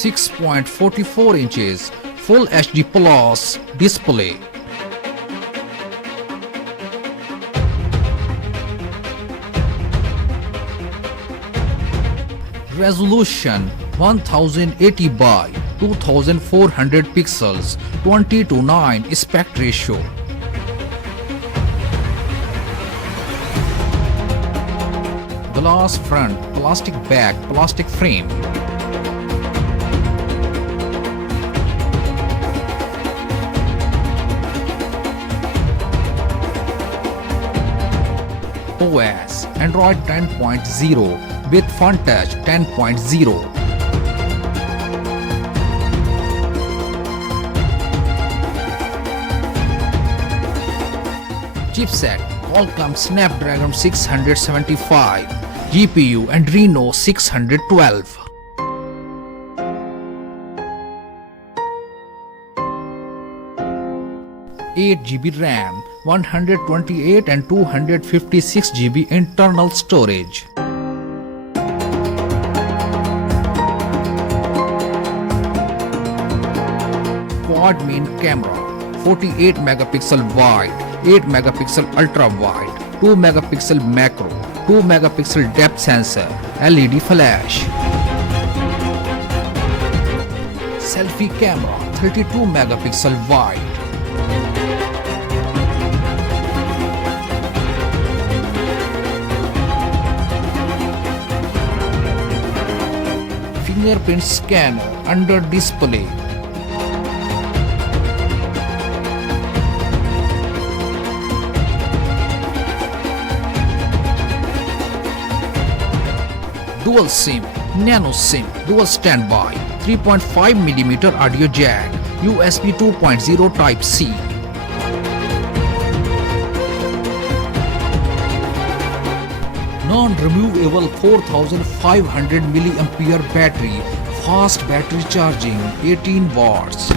6.44 inches Full HD Plus display. Resolution 1080 by 2400 pixels, 20:9 aspect ratio. Glass front, plastic back, plastic frame. OS Android 10.0 with Fun Touch 10.0. Chipset Qualcomm Snapdragon 675, GPU Adreno 612. 8GB RAM, 128 and 256GB internal storage. Quad main camera, 48 megapixel wide, 8 megapixel ultra wide, 2 megapixel macro, 2 megapixel depth sensor, LED flash. Selfie camera, 32 megapixel wide. Fingerprint scanner under display. Dual SIM, Nano SIM, dual standby, 3.5mm audio jack, USB 2.0 Type-C. Non-removable 4500 mAh battery, fast battery charging, 18 watts.